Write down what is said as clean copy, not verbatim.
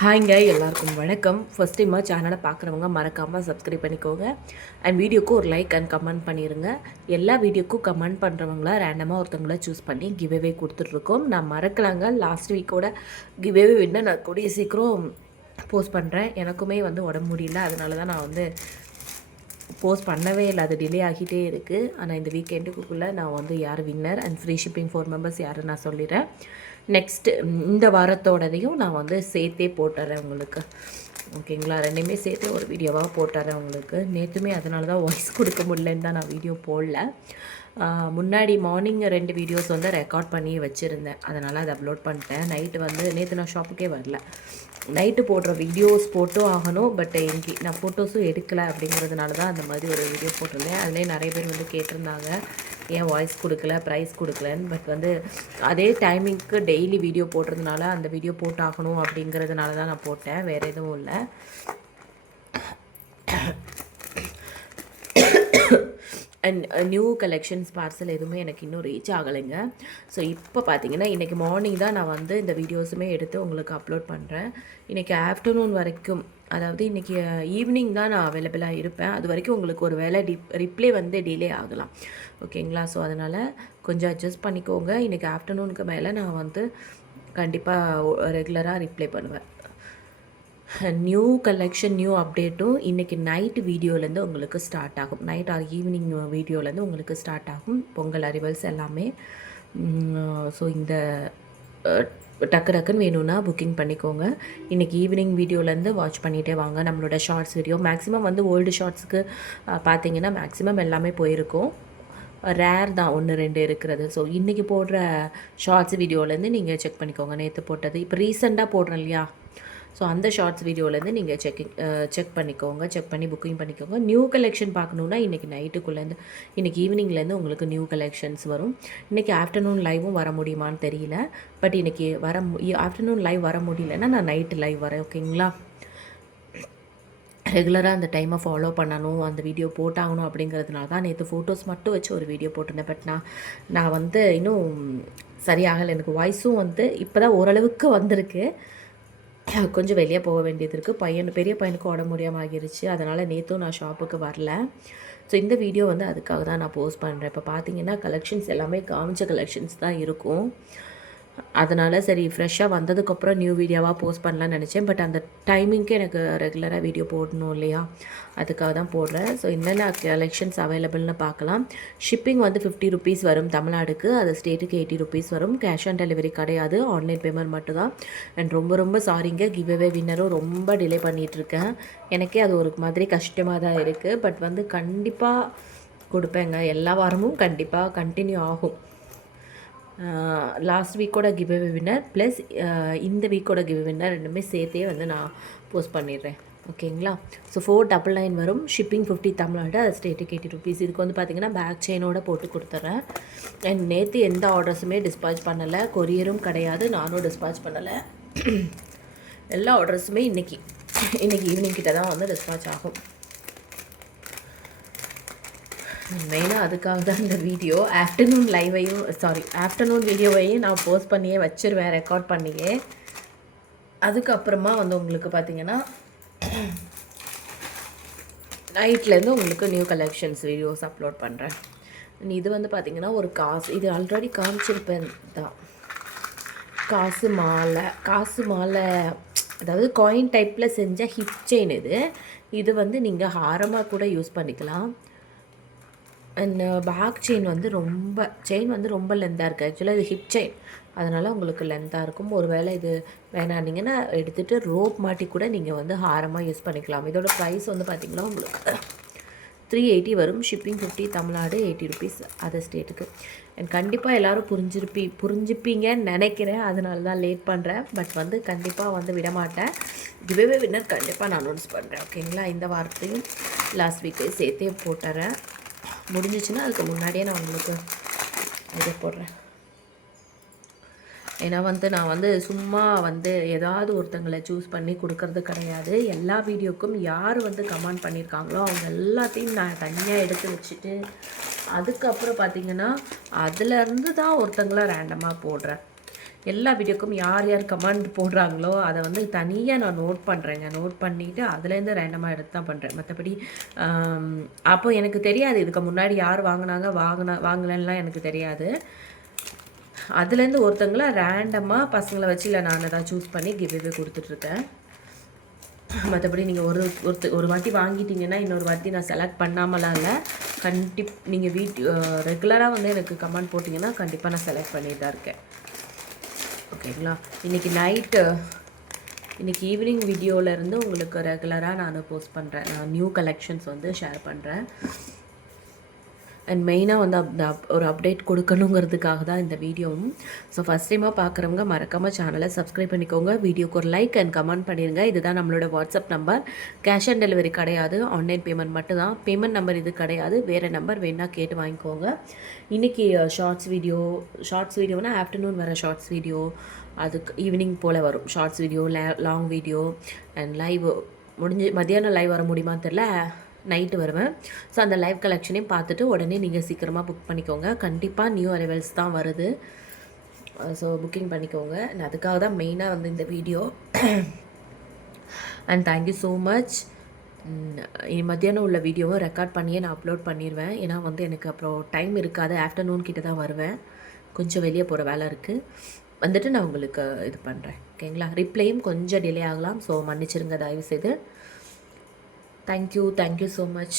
ஹாய்ங்க எல்லாருக்கும் வணக்கம். ஃபஸ்ட் டைமாக சேனலை பார்க்குறவங்க மறக்காமல் சப்ஸ்கிரைப் பண்ணிக்கோங்க. அண்ட் வீடியோக்கு ஒரு லைக் அண்ட் கமெண்ட் பண்ணிடுங்க. எல்லா வீடியோக்கும் கமெண்ட் பண்ணுறவங்கள ரேண்டமாக ஒருத்தவங்கள சூஸ் பண்ணி கிவ்அவே கொடுத்துட்ருக்கோம். நான் மறக்கலாங்க, லாஸ்ட் வீக்கோட கிவ்அவே வின்ன நான் கூடிய சீக்கிரம் போஸ்ட் பண்ணுறேன். எனக்குமே உடம்பு முடியல, அதனால தான் நான் போஸ்ட் பண்ணவே இல்லை. அது டிலே ஆகிட்டே இருக்குது. ஆனால் இந்த வீக்கெண்டுக்குள்ளே நான் யார் winner and free shipping 4 members யாருன்னு நான் சொல்லிடுறேன். நெக்ஸ்ட்டு இந்த வாரத்தோடதையும் நான் சேர்த்தே போட்டுறேன் உங்களுக்கு. ஓகேங்களா, ரெண்டுமே சேர்த்து ஒரு வீடியோவாக போட்டுறேன் உங்களுக்கு. நேற்றுமே அதனால தான் வாய்ஸ் கொடுக்க முடியலன்னு தான் நான் வீடியோ போடல. முன்னாடி மார்னிங் 2 வீடியோஸ் ரெக்கார்ட் பண்ணி வச்சுருந்தேன், அதனால் அதை அப்லோட் பண்ணிட்டேன். நைட்டு நேற்று நான் ஷாப்புக்கே வரல. நைட்டு போடுற வீடியோஸ் போட்டும் ஆகணும், பட் நான் ஃபோட்டோஸும் எடுக்கலை. அப்படிங்கிறதுனால தான் அந்த மாதிரி ஒரு வீடியோ போட்டிருந்தேன். அதுலேயே நிறைய பேர் கேட்டிருந்தாங்க ஏன் வாய்ஸ் கொடுக்கல, ப்ரைஸ் கொடுக்கலன்னு. பட் அதே டைமிங்க்கு டெய்லி வீடியோ போடுறதுனால அந்த வீடியோ போட்டாகணும் அப்படிங்கிறதுனால தான் நான் போட்டேன், வேறு எதுவும் இல்லை. அண்ட் நியூ கலெக்ஷன்ஸ் பார்சல் எதுவுமே எனக்கு இன்னும் ரீச் ஆகலைங்க. ஸோ இப்போ பார்த்தீங்கன்னா இன்றைக்கி மார்னிங் தான் நான் இந்த வீடியோஸுமே எடுத்து உங்களுக்கு அப்லோட் பண்ணுறேன். இன்றைக்கி ஆஃப்டர்நூன் வரைக்கும், அதாவது இன்றைக்கி ஈவினிங் தான் நான் அவைலபிளாக இருப்பேன். அது வரைக்கும் உங்களுக்கு ஒரு வேளை ரிப்ளை டிலே ஆகலாம். ஓகேங்களா, ஸோ அதனால் கொஞ்சம் அட்ஜஸ்ட் பண்ணிக்கோங்க. இன்றைக்கி ஆஃப்டர்நூனுக்கு மேலே நான் கண்டிப்பாக ரெகுலராக ரிப்ளை பண்ணுவேன். நியூ கலெக்ஷன் நியூ அப்டேட்டும் இன்றைக்கி நைட் வீடியோலேருந்து உங்களுக்கு ஸ்டார்ட் ஆகும். நைட் ஆர் ஈவினிங் வீடியோலேருந்து உங்களுக்கு ஸ்டார்ட் ஆகும் பொங்கல் அரைவல்ஸ் எல்லாமே. ஸோ இந்த டக்கு டக்குன்னு வேணும்னா புக்கிங் பண்ணிக்கோங்க. இன்றைக்கி ஈவினிங் வீடியோலேருந்து வாட்ச் பண்ணிகிட்டே வாங்க. நம்மளோட ஷார்ட்ஸ் வீடியோ மேக்ஸிமம் ஓல்டு ஷார்ட்ஸுக்கு பார்த்தீங்கன்னா மேக்ஸிமம் எல்லாமே போயிருக்கும். ரேர் தான் 1 2 இருக்கிறது. ஸோ இன்றைக்கி போடுற ஷார்ட்ஸ் வீடியோலேருந்து நீங்கள் செக் பண்ணிக்கோங்க. நேற்று போட்டது இப்போ ரீசெண்டாக போடுறேன் இல்லையா, ஸோ அந்த ஷார்ட்ஸ் வீடியோலேருந்து நீங்கள் செக் பண்ணிக்கோங்க. செக் பண்ணி புக்கிங் பண்ணிக்கோங்க. நியூ கலெக்ஷன் பார்க்கணுன்னா இன்றைக்கி நைட்டுக்குள்ளேருந்து இன்றைக்கி ஈவினிங்லேருந்து உங்களுக்கு நியூ கலெக்ஷன்ஸ் வரும். இன்றைக்கி ஆஃப்டர்நூன் லைவும் வர முடியுமான்னு தெரியல. பட் இன்றைக்கி ஆஃப்டர்நூன் லைவ் வர முடியலன்னா நான் நைட்டு லைவ் வரேன். ஓகேங்களா, ரெகுலராக அந்த டைமை ஃபாலோ பண்ணணும், அந்த வீடியோ போட்டாகணும். அப்படிங்கிறதுனால தான் நேற்று ஃபோட்டோஸ் மட்டும் வச்சு ஒரு வீடியோ போட்டிருந்தேன். பட் நான் இன்னும் சரியாகலை. எனக்கு வாய்ஸும் இப்போ தான் ஓரளவுக்கு வந்திருக்கு. கொஞ்சம் வெளியே போக வேண்டியது இருக்குது. பெரிய பையனுக்கு உடம்பு முடியாமல் ஆகிருச்சு. அதனால் நேற்றும் நான் ஷாப்புக்கு வரல. ஸோ இந்த வீடியோ அதுக்காக தான் நான் போஸ்ட் பண்ணுறேன். இப்போ பார்த்தீங்கன்னா கலெக்ஷன்ஸ் எல்லாமே காமிச்ச கலெக்ஷன்ஸ் தான் இருக்கும். அதனால் சரி ஃப்ரெஷ்ஷாக வந்ததுக்கப்புறம் நியூ வீடியோவாக போஸ்ட் பண்ணலான்னு நினச்சேன். பட் அந்த டைமிங்க்கு எனக்கு ரெகுலராக வீடியோ போடணும் இல்லையா, அதுக்காக தான் போடுறேன். ஸோ என்னென்ன கலெக்ஷன்ஸ் அவைலபிள்னு பார்க்கலாம். ஷிப்பிங் 50 ருபீஸ் வரும் தமிழ்நாடுக்கு, அது ஸ்டேட்டுக்கு 80 ருபீஸ் வரும். கேஷ் ஆன் டெலிவரி கிடையாது, ஆன்லைன் பேமெண்ட் மட்டும் தான். அண்ட் ரொம்ப ரொம்ப சாரிங்க, கிவ்அவே வின்னரும் ரொம்ப டிலே பண்ணிகிட்ருக்கேன். எனக்கே அது ஒரு மாதிரி கஷ்டமாக தான் இருக்குது. பட் கண்டிப்பாக கொடுப்பேங்க. எல்லா வாரமும் கண்டிப்பாக கண்டினியூ ஆகும். லாஸ்ட் வீக்கோட கிவ்அவே வின்னர் ப்ளஸ் இந்த வீக்கோட கிவ்அவே வின்னர் ரெண்டுமே சேர்த்தே நான் போஸ்ட் பண்ணிடுறேன். ஓகேங்களா, ஸோ 499 வரும். ஷிப்பிங் 50 தமிழ்நாடு, அது ஸ்டேட்டுக்கு 80 ருபீஸ். இதுக்கு பார்த்தீங்கன்னா பேக் செயினோட போட்டு கொடுத்துட்றேன். அண்ட் நேற்று எந்த ஆர்டர்ஸுமே டிஸ்பாச் பண்ணலை, கொரியரும் கிடையாது, நானும் டிஸ்பாச் பண்ணலை. எல்லா ஆர்டர்ஸுமே இன்றைக்கி ஈவினிங் கிட்ட தான் டிஸ்பாச் ஆகும். மெயினாக அதுக்காக தான் இந்த வீடியோ. ஆஃப்டர்நூன் வீடியோவையும் நான் போஸ்ட் பண்ணியே வச்சுருவேன், ரெக்கார்ட் பண்ணியே. அதுக்கப்புறமா உங்களுக்கு பார்த்திங்கன்னா நைட்லேருந்து உங்களுக்கு நியூ கலெக்ஷன்ஸ் வீடியோஸ் அப்லோட் பண்ணுறேன். இது பார்த்திங்கன்னா ஒரு காசு, இது ஆல்ரெடி காமிச்சிருப்பேன் தான். காசு மாலை அதாவது காயின் டைப்பில் செஞ்ச ஹிப் செயின். இது நீங்கள் ஹாரமாக கூட யூஸ் பண்ணிக்கலாம். அண்ட் பேக் செயின் ரொம்ப லென்த்தாக இருக்குது. ஆக்சுவலாக இது ஹிப் செயின், அதனால் உங்களுக்கு லென்த்தாக இருக்கும். ஒரு வேளை இது வேணாண்டிங்கன்னா எடுத்துகிட்டு ரோப் மாட்டி கூட நீங்கள் ஹாரமாக யூஸ் பண்ணிக்கலாம். இதோட ப்ரைஸ் பார்த்திங்கன்னா உங்களுக்கு 380 வரும். ஷிப்பிங் 50 தமிழ்நாடு, 80 ருபீஸ் அதர் ஸ்டேட்டுக்கு. அண்ட் கண்டிப்பாக எல்லோரும் புரிஞ்சுப்பீங்கன்னு நினைக்கிறேன். அதனால தான் லேட் பண்ணுறேன். பட் கண்டிப்பாக விடமாட்டேன். கிவ்அவே வின்னர் கண்டிப்பாக நான் அனௌன்ஸ் பண்ணுறேன். ஓகேங்களா, இந்த வாரத்தையும் லாஸ்ட் வீக்கையும் சேர்த்தே போட்டுறேன். முடிஞ்சிச்சுன்னா அதுக்கு முன்னாடியே நான் உங்களுக்கு இதை போடுறேன். ஏன்னா நான் சும்மா ஏதாவது ஒருத்தங்களை சூஸ் பண்ணி கொடுக்கறது கிடையாது. எல்லா வீடியோக்கும் யார் கமெண்ட் பண்ணியிருக்காங்களோ அவங்க எல்லாத்தையும் நான் தனியாக எடுத்து வச்சுட்டு அதுக்கப்புறம் பார்த்திங்கன்னா அதுலேருந்து தான் ஒருத்தங்களை ரேண்டமாக போடுறேன். எல்லா வீடியோக்கும் யார் யார் கமெண்ட் போடுறாங்களோ அதை வந்து தனியாக நான் நோட் பண்ணுறேங்க. நோட் பண்ணிவிட்டு அதுலேருந்து ரேண்டமாக எடுத்து தான் பண்ணுறேன். மற்றபடி அப்போ எனக்கு தெரியாது இதுக்கு முன்னாடி யார் வாங்கினாங்க வாங்கலன்னெலாம் எனக்கு தெரியாது. அதுலேருந்து ஒருத்தங்கள ரேண்டமாக பசங்களை வச்சு இல்லை நான் தான் சூஸ் பண்ணி கிவ்வே கொடுத்துட்ருக்கேன். மற்றபடி நீங்கள் ஒரு வாட்டி வாங்கிட்டீங்கன்னா இன்னொரு வாட்டி நான் செலக்ட் பண்ணாமலாம் இல்லை. நீங்கள் ரெகுலராக வந்து எனக்கு கமெண்ட் போட்டிங்கன்னா கண்டிப்பாக நான் செலக்ட் பண்ணிட்டு தான் இருக்கேன். ஓகேங்களா? இன்றைக்கி ஈவினிங் வீடியோவிலேருந்து உங்களுக்கு ரெகுலராக நான் போஸ்ட் பண்ணுறேன். நான் நியூ கலெக்ஷன்ஸ் வந்து ஷேர் பண்ணுறேன். அண்ட் மெயினாக வந்து ஒரு அப்டேட் கொடுக்கணுங்கிறதுக்காக தான் இந்த வீடியோவும். ஸோ ஃபஸ்ட் டைமாக பார்க்குறவங்க மறக்காமல் சேனலை சப்ஸ்கிரைப் பண்ணிக்கோங்க. வீடியோக்கு ஒரு லைக் அண்ட் கமெண்ட் பண்ணிடுங்க. இதுதான் நம்மளோட WhatsApp number. Cash on delivery கிடையாது, ஆன்லைன் பேமெண்ட் மட்டும்தான். பேமெண்ட் நம்பர் இது கிடையாது, வேறு நம்பர் வேணால் கேட்டு வாங்கிக்கோங்க. இன்றைக்கி ஷார்ட்ஸ் வீடியோனா ஆஃப்டர்நூன் வர ஷார்ட்ஸ் வீடியோ, அதுக்கு ஈவினிங் போல் வரும் shorts video, long video and live மத்தியானம் லைவ் வர முடியுமான்னு தெரில, நைட்டு வருவேன். ஸோ அந்த லைவ் கலெக்ஷனையும் பார்த்துட்டு உடனே நீங்கள் சீக்கிரமாக புக் பண்ணிக்கோங்க. கண்டிப்பாக நியூ அரைவல்ஸ் தான் வருது. ஸோ புக்கிங் பண்ணிக்கோங்க. நான் அதுக்காக தான் மெயினாக வந்து இந்த video. And thank you so much. மத்தியானம் உள்ள வீடியோவை ரெக்கார்ட் பண்ணியே நான் அப்லோட் பண்ணிடுவேன். ஏன்னா வந்து எனக்கு அப்புறம் டைம் இருக்காது. ஆஃப்டர்நூன் கிட்ட தான் வருவேன். கொஞ்சம் வெளியே போகிற வேலை இருக்குது. வந்துட்டு நான் உங்களுக்கு இது பண்ணுறேன். ஓகேங்களா? ரிப்ளையும் கொஞ்சம் டிலே ஆகலாம். ஸோ மன்னிச்சிருங்க தயவுசெய்து. Thank you so much.